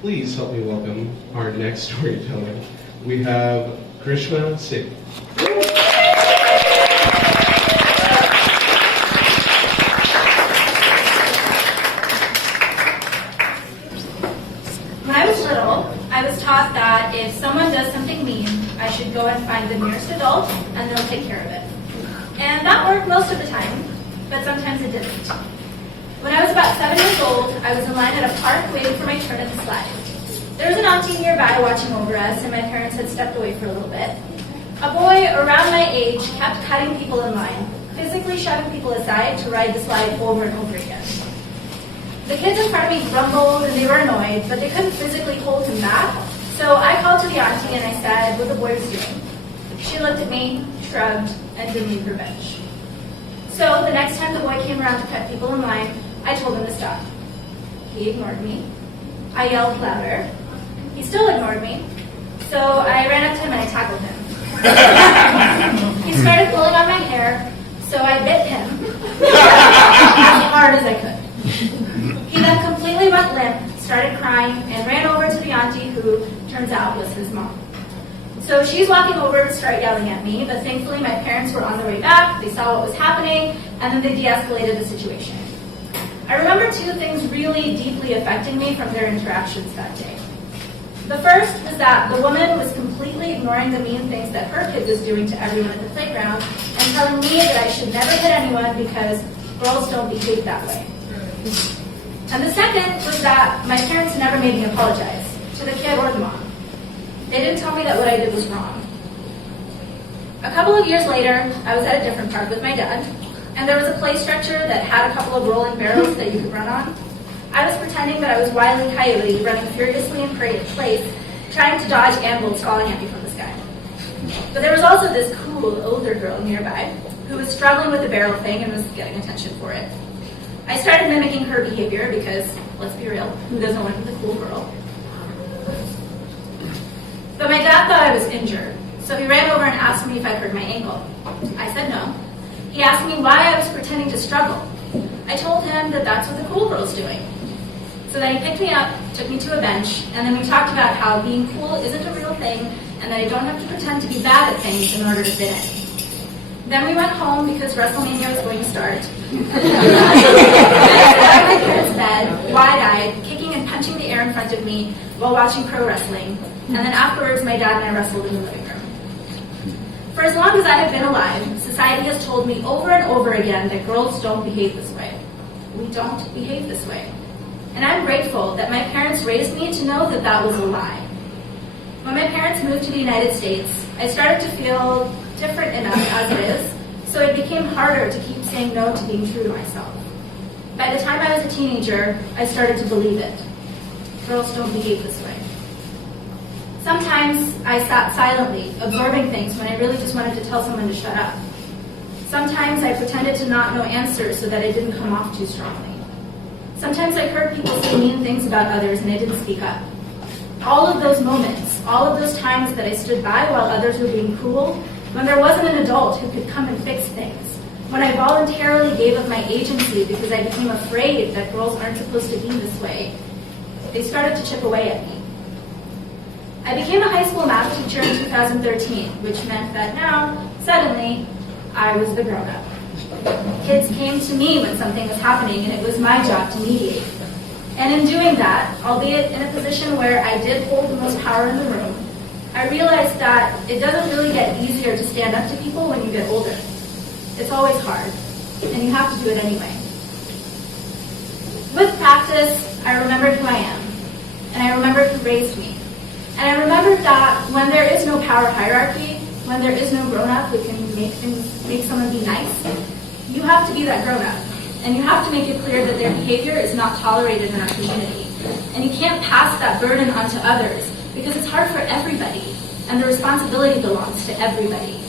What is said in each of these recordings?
Please help me welcome our next storyteller. We have Grishma Singh. When I was little, I was taught that if someone does something mean, I should go and find the nearest adult and they'll take care of it. And that worked most of the time, but sometimes it didn't. When I was about 7 years old, I was in line at a park waiting for my turn at the slide. There was an auntie nearby watching over us, and my parents had stepped away for a little bit. A boy around my age kept cutting people in line, physically shoving people aside to ride the slide over and over again. The kids in front of me grumbled and they were annoyed, but they couldn't physically hold him back, so I called to the auntie and I said what the boy was doing. She looked at me, shrugged, and didn't leave her bench. So the next time the boy came around to cut people in line, I told him to stop. He ignored me. I yelled louder. He still ignored me. So I ran up to him and I tackled him. He started pulling on my hair, so I bit him as hard as I could. He then completely went limp, started crying, and ran over to the auntie who, turns out, was his mom. So she's walking over to start yelling at me, but thankfully my parents were on their way back, they saw what was happening, and then they de-escalated the situation. I remember 2 things really deeply affecting me from their interactions that day. The first was that the woman was completely ignoring the mean things that her kid was doing to everyone at the playground and telling me that I should never hit anyone because girls don't behave that way. And the second was that my parents never made me apologize, to the kid or the mom. They didn't tell me that what I did was wrong. A couple of years later, I was at a different park with my dad, and there was a play structure that had a couple of rolling barrels that you could run on. I was pretending that I was Wile E. Coyote running furiously in place, trying to dodge anvils falling at me from the sky. But there was also this cool, older girl nearby who was struggling with the barrel thing and was getting attention for it. I started mimicking her behavior because, let's be real, who doesn't want to be the cool girl? But my dad thought I was injured, so he ran over and asked me if I'd hurt my ankle. I said no. He asked me why I was pretending to struggle. I told him that that's what the cool girl's doing. So then he picked me up, took me to a bench, and then we talked about how being cool isn't a real thing and that I don't have to pretend to be bad at things in order to fit in. Then we went home because WrestleMania was going to start. I sat on my parents' bed, wide-eyed, kicking and punching the air in front of me while watching pro wrestling. And then afterwards, my dad and I wrestled in the living room. For as long as I have been alive, society has told me over and over again that girls don't behave this way. We don't behave this way. And I'm grateful that my parents raised me to know that that was a lie. When my parents moved to the United States, I started to feel different enough as it is, so it became harder to keep saying no to being true to myself. By the time I was a teenager, I started to believe it. Girls don't behave this way. Sometimes I sat silently, absorbing things when I really just wanted to tell someone to shut up. Sometimes I pretended to not know answers so that I didn't come off too strongly. Sometimes I heard people say mean things about others and I didn't speak up. All of those moments, all of those times that I stood by while others were being cruel, when there wasn't an adult who could come and fix things, when I voluntarily gave up my agency because I became afraid that girls aren't supposed to be this way, they started to chip away at me. I became a high school math teacher in 2013, which meant that now, suddenly, I was the grown-up. Kids came to me when something was happening, and it was my job to mediate. And in doing that, albeit in a position where I did hold the most power in the room, I realized that it doesn't really get easier to stand up to people when you get older. It's always hard, and you have to do it anyway. With practice, I remembered who I am, and I remembered who raised me. And I remembered that when there is no power hierarchy, when there is no grown-up who can make someone be nice, you have to be that grown-up. And you have to make it clear that their behavior is not tolerated in our community. And you can't pass that burden onto others because it's hard for everybody, and the responsibility belongs to everybody.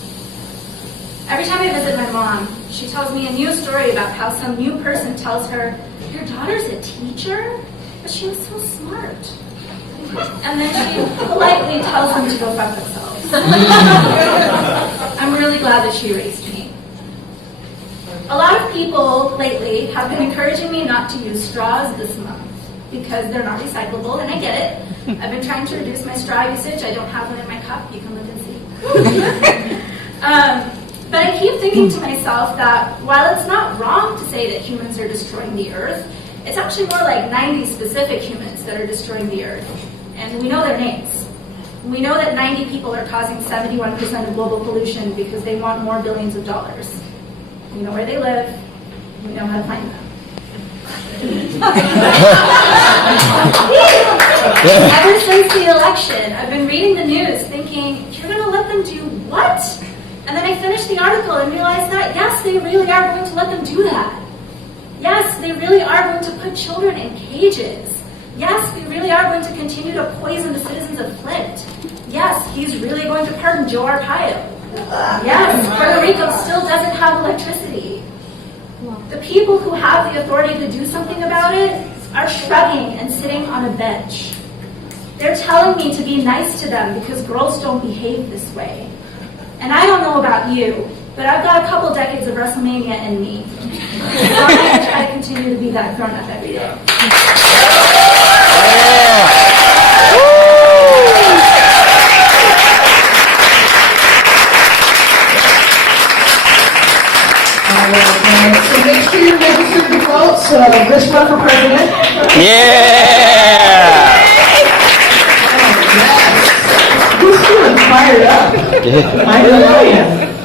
Every time I visit my mom, she tells me a new story about how some new person tells her, "Your daughter's a teacher? But she was so smart." And then she politely tells them to go fuck themselves. I'm really glad that she raised me. A lot of people lately have been encouraging me not to use straws this month. because they're not recyclable, and I get it. I've been trying to reduce my straw usage. I don't have one in my cup. You can look and see. But I keep thinking to myself that while it's not wrong to say that humans are destroying the earth, it's actually more like 90 specific humans that are destroying the earth. And we know their names. We know that 90 people are causing 71% of global pollution because they want more billions of dollars. We know where they live. We know how to find them. Ever since the election, I've been reading the news thinking, you're going to let them do what? And then I finished the article and realized that, yes, they really are going to let them do that. Yes, they really are going to put children in cages. Yes, they really are going to continue to poison the citizens of Flint. Yes, he's really going to pardon Joe Arpaio. Yes, Puerto Rico still doesn't have electricity. The people who have the authority to do something about it are shrugging and sitting on a bench. They're telling me to be nice to them because girls don't behave this way. And I don't know about you, but I've got a couple decades of WrestleMania in me. So I'm going to try to continue to be that grown up every day. So make sure you're registered to vote. So Grishma for president. Yeah! Who's feeling fired up? I know I am.